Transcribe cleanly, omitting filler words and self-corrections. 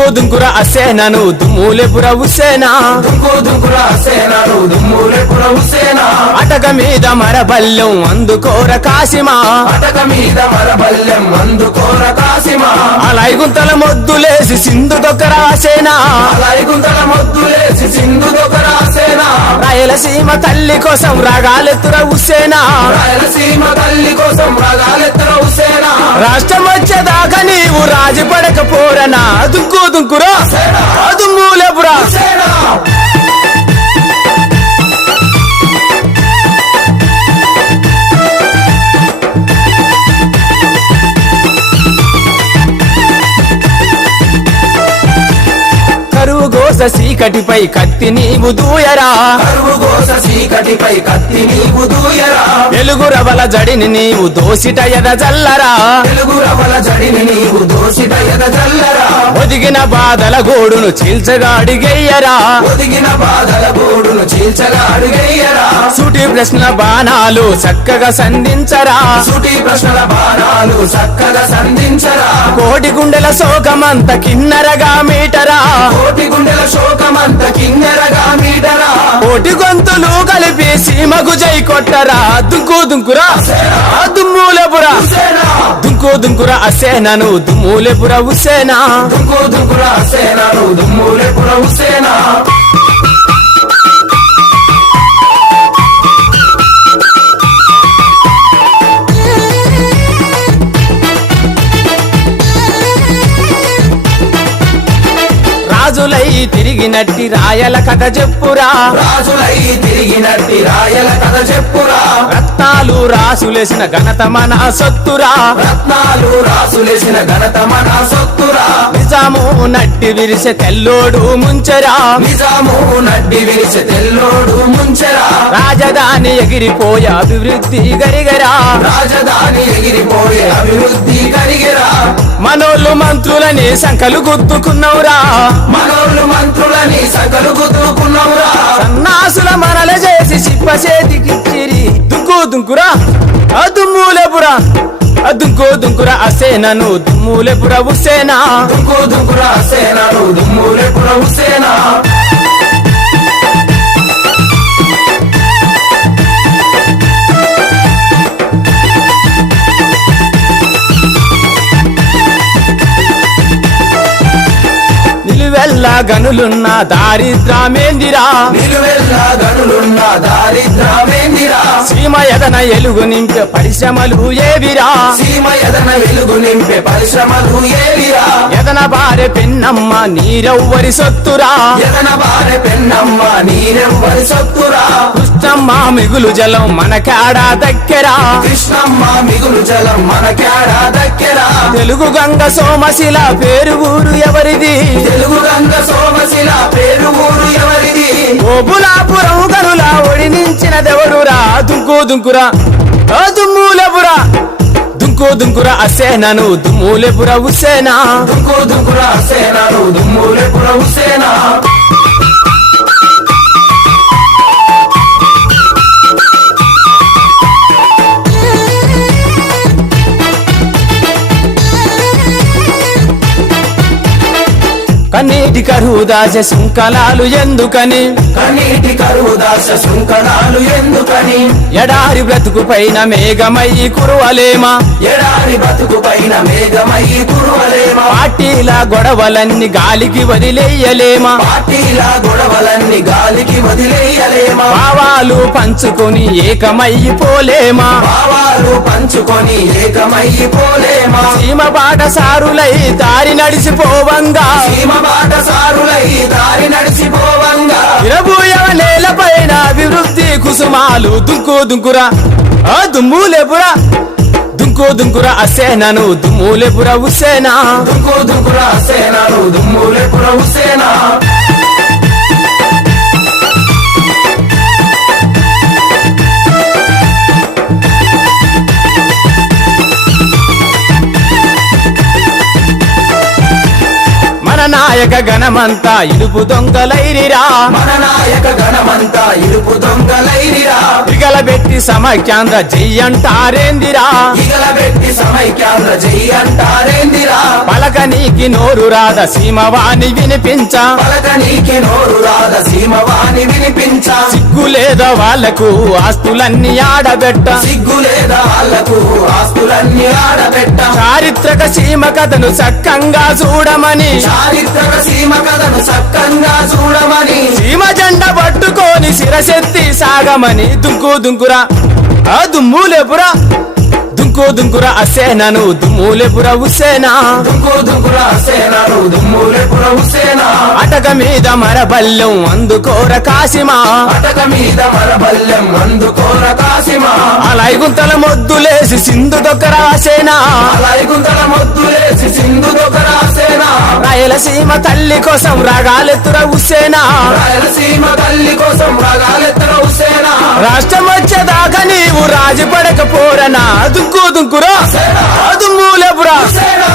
దుంకు దుంకుర అసేనను దుమ్ములెపుర హుసేనా అటక మీద మరబల్యం అందుకోర కాసిమా అలాయిగుంతల మొద్దులేసి సింధు దొక్కర ఆసేనా రాయలసీమ తల్లి కోసం రాగాలెత్తుర హుసేనా రాష్ట్రం వచ్చేదాకా నీవు రాజు పడకపోరనా దుంకు దుంకురా దుమ్ములెపురా కరువుగోస చీకటిపై కత్తి నీవు దూయరా వెలుగు రవల జడిని నీవు దోసిట ఎదజల్లరా ఒదిగిన బాధల గోడును చీల్చగాడిగయ్యరా సూటి ప్రశ్నల బాణాలు చక్కగా సంధించరా కోటి గుండెల శోకమంత కిన్నరగా మీటరా కోటి గొంతులు కలిపి సీమకు జై కొట్టరా దుంకు దుంకురా దుమ్ములెపురా దుంకు దుంకుర అసేనను దుమ్ములెపుర హుసేనా రాజులై తిరిగినట్టి రాయల కథ చెప్పురా రత్నాలు రాసులేసిన ఘనత మన సొత్తురా నిజాము నట్టి విరిసె తెల్లోడు ముంచెరా రాజధాని ఎగిరిపోయే అభివృద్ధి గరిగరా మనోళ్ళు మంత్రులని సంకలు గుద్దుకున్నవురా సన్నాసుల మనల చేసి సిప్ప చేతికిచ్చిరి దుంకు దుంకురా దుమ్ములెపురా దుంకు దుంకుర అసేనను దుమ్ములెపుర హుసేనా నిలువెల్లా గనులున్న దారిద్రమేందిరా సీమ ఎదన ఎలుగు నింపే పరిశ్రమలు ఏవిరా ఎదన బారె పెన్నమ్మ నీరెవ్వరి సొత్తురా కృష్ణమ్మ మిగులు జలం మనకాడా దక్కెరా తెలుగు గంగ సోమశిల పేరు ఊరు ఎవరిది ఓబులాపురం గనుల ఒడినించిన దేవుడురా దుంకు దుంకురా దుమ్ములెపురా దుంకు దుంకుర అసేనను దుమ్ములెపుర హుసేనా కన్నీటి కరుదాస సుంకలాలు ఎందుకని ఎడారి బ్రతుకు పైన మేఘమయ్యి కురువలేమా పార్టీల గొడవలన్నీ గాలికి వదిలేయలేమా భావాలు పంచుకొని ఏకమయ్యి పోలేమా సీమ బాటసారులై దారి నడిచిపోవంగా విరబూయవ నేలపైన అభివృద్ధి కుసుమాలు దుంకు దుంకురా దుమ్ములెపురా దుంకు దుంకుర అసేనను దుమ్ములెపుర హుసేనా నాయక గణమంతా ఇలుపు దొంగలైరిరా మన నాయక గణమంతా ఇరుపు దొంగలైరిరా ఇగలబెట్టి సమైక్యాంధ్ర చెయ్యంటారేందిరా ఇగలబెట్టి సమైక్యాంధ్ర జై అంటారేందిరా పలకనీకి నోరు రాద సీమవాణి వినిపించ పలకనీకి నోరు రాద సీమవాణి వినిపించ సిగ్గులేద వాళ్లకు ఆస్తులన్నీ ఆడబెట్ట సిగ్గులేదా వాళ్లకు ఆస్తులన్నీ ఆడబెట్ట చారిత్రక సీమ కథను చక్కంగా చూడమని చారిత్రక సీమ కథను చక్కంగా చూడమని సీమ జెండ పట్టుకొని శిరసెత్తి సాగమని దుంకు దుంకురా ఆ దుమ్ములేపురా దుంకు దుంకురా అసేనను దుమ్ములేపురా హుసేనా దుంకు దుంకురా సేనను దుమ్ములెపుర హుసేనా అటక మీద మరబల్లెం అందుకోర కాసిమా అటక మీద మరబల్లెం అందుకోర కాసిమా అలాగుంతల మొద్దులేసి సింధు దొక్కరాసేనా అలాగుంతల మొద్దులేసి సింధు దొకరాసేనా రాయలసీమ తల్లి కోసం రాగాలెత్తుర హుసేనా రాయలసీమ తల్లి కోసం రాగాలెత్తర హుసేనా రాష్ట్రం వచ్చేదాకా నీవు రాజు పడకపోరనా దుంకు దుంకురా దుమ్ములేపురా హుసేనా